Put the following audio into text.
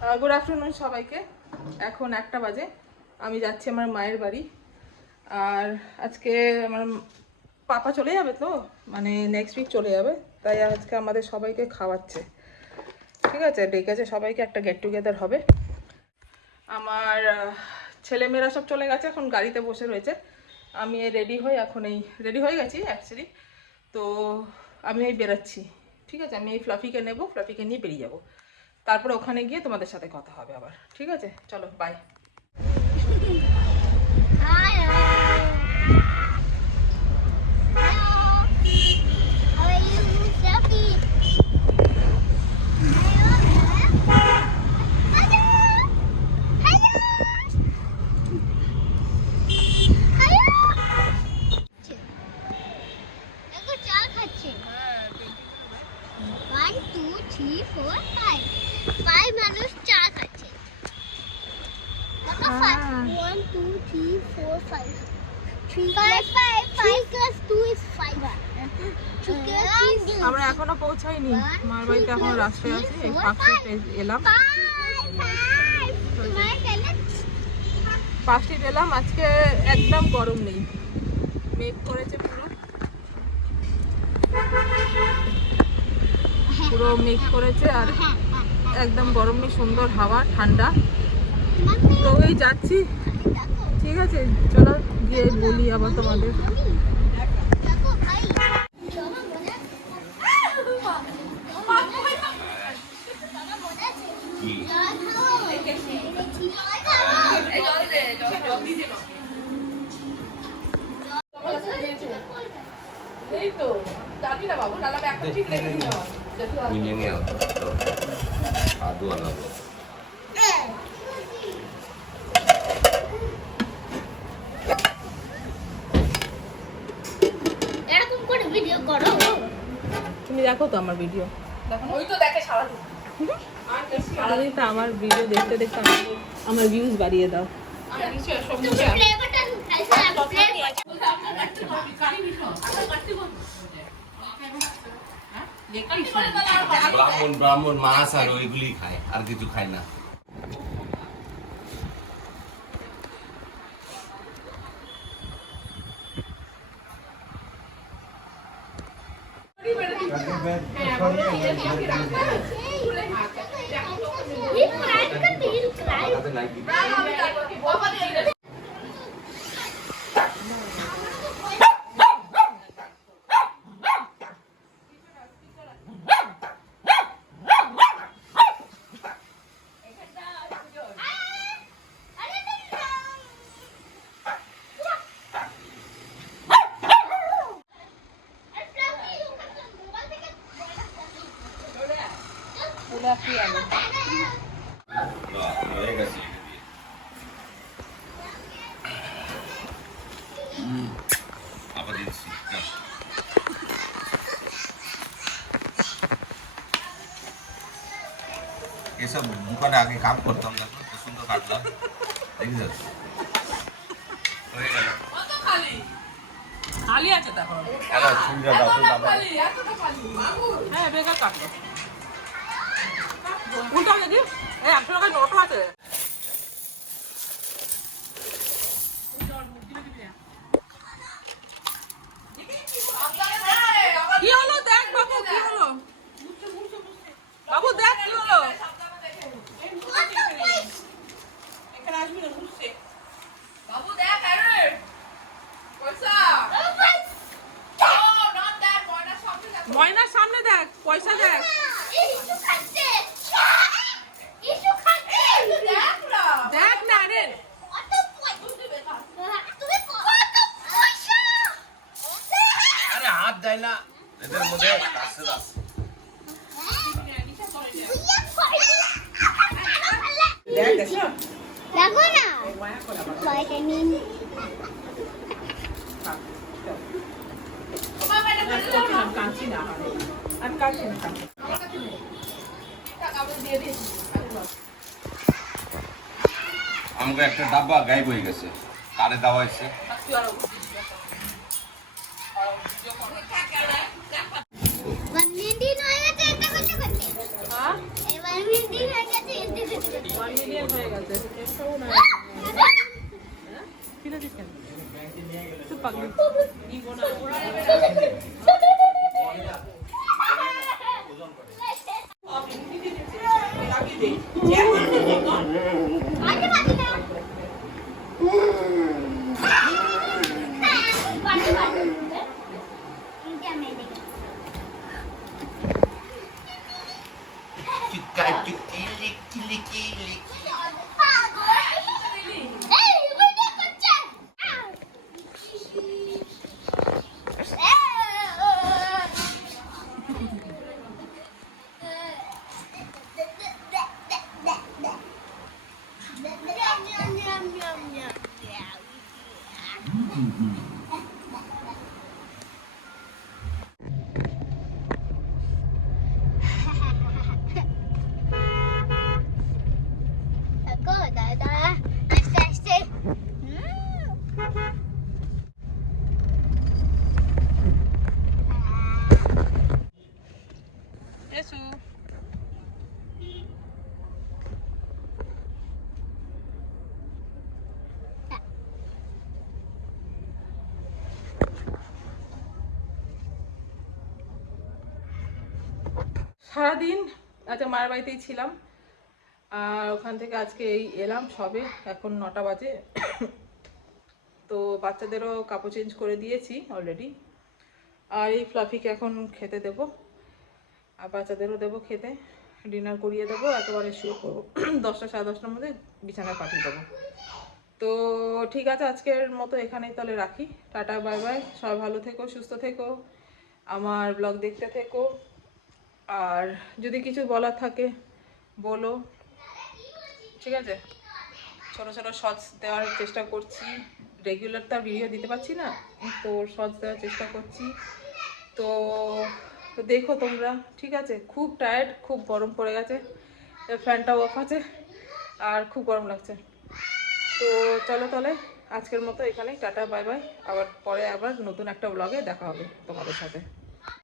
Good afternoon সবাইকে। এখন 1টা বাজে। আমি যাচ্ছি আমার মায়ের বাড়ি। আর আজকে আমার পাপা চলে যাবে, তো মানে নেক্সট উইক চলে যাবে, তাই আজকে আমাদের সবাইকে খাওয়াচ্ছে। ঠিক আছে, ডেকেছে সবাইকে, একটা গেট টুগেদার হবে। আমার ছেলেমেয়েরা সব চলে গেছে, এখন গাড়িতে বসে রয়েছে। আমি রেডি হই, এখন এই রেডি হয়ে গেছি অ্যাকচুয়ালি। তো আমি এই বেরোচ্ছি। ঠিক আছে, আমি এই ফ্লাফিকে নেব, ফ্লাফিকে নিয়ে বেরিয়ে যাবো। তারপরে ওখানে গিয়ে তোমাদের সাথে কথা হবে আবার। ঠিক আছে, চলো বাই। আমরা এখনো পৌঁছাইনি মার বাড়িতে, এখনো রাস্তায় আছি। এই পার্কস্ট্রিটে এলাম, পার্কস্ট্রিট এলাম। আজকে একদম গরম নেই, মেঘ করেছে, পুরো পুরো মেঘ করেছে, আর একদম গরম নেই, সুন্দর হাওয়া, ঠান্ডা। তো এই যাচ্ছি। ঠিক আছে, চলো গিয়ে বলি আবার তোমাদের। এই তো জানি না বাবু, নালা ব্যাগটা ঠিক রেখে দিও। Minyak aduh anak lo. এরকম করে ভিডিও করো, তুমি দেখো তো আমার ভিডিও। দেখো ওই তো দেখে সারাদিন। সারাদিন তো আমার ভিডিও দেখতে দেখতে আমার ভিউজ বাড়িয়ে দাও। ব্রাহ্মণ মাছ আর ওইগুলি খায়, আর কিছু খায় না। apa di sini? ये सब दुकान आके काम करता हूँ, तो सुंदर काटला देखी जाते খালি আছে দেখো। আরে সুন্দর দাও তো দাদা। হ্যাঁ বেকার কাটলো। উল্টা দেখি, এই 100 টাকার নোটও আছে। কি হলো দেখ বাবু, কি হলো বাবু, দেখ কি হলো। এখানে আসবি না, বুঝছে বাবু, দেখ। আরে পয়সা, ময়নার সামনে দেখ, পয়সা দেখ। দেখ না রে, আরে হাত দেয় না এদের মধ্যে কাছে আছে। দেখো না পয়সা নিন। কাঁচি না, আর কাঁচি না। আমাকে একটা ডাব্বা গায়েব হয়ে গেছে, কারে দেওয়া হয়েছে। দিন হয়ে গেছে, এটা করতে করতে। এবার দিন হয়ে গেছে, 1 মিলিয়ন হয়ে গেছে। ঠিক আছে কেন তুই পাগলি এসু সারাদিন আচ্ছা মায়ের বাড়িতেই ছিলাম আর ওখান থেকে আজকে এই এলাম সবে, এখন 9টা বাজে। তো বাচ্চাদেরও কাপড় চেঞ্জ করে দিয়েছি অলরেডি, আর এই ফ্লাফিকে এখন খেতে দেবো আর বাচ্চাদেরও দেবো খেতে, ডিনার করিয়ে দেবো, একেবারে শুয়ে করবো। 10টা সাড়ে 10টার মধ্যে বিছানায় পাঠিয়ে দেবো। তো ঠিক আছে, আজকের মতো এখানেই তাহলে রাখি। টাটা বাই বাই, সবাই ভালো থেকো, সুস্থ থেকো, আমার ব্লগ দেখতে থেকো। আর যদি কিছু বলার থাকে বলো, ঠিক আছে? ছোটো ছোটো শর্টস দেওয়ার চেষ্টা করছি, রেগুলার তো আর ভিডিও দিতে পারছি না, তো শর্টস দেওয়ার চেষ্টা করছি। তো দেখো তোমরা, ঠিক আছে? খুব টায়ার্ড, খুব গরম পড়ে গেছে, ফ্যানটা অফ আছে আর খুব গরম লাগছে। তো চলো তাহলে আজকের মতো এখানেই টাটা বাই বাই, আবার পরে আবার নতুন একটা ব্লগে দেখা হবে তোমাদের সাথে।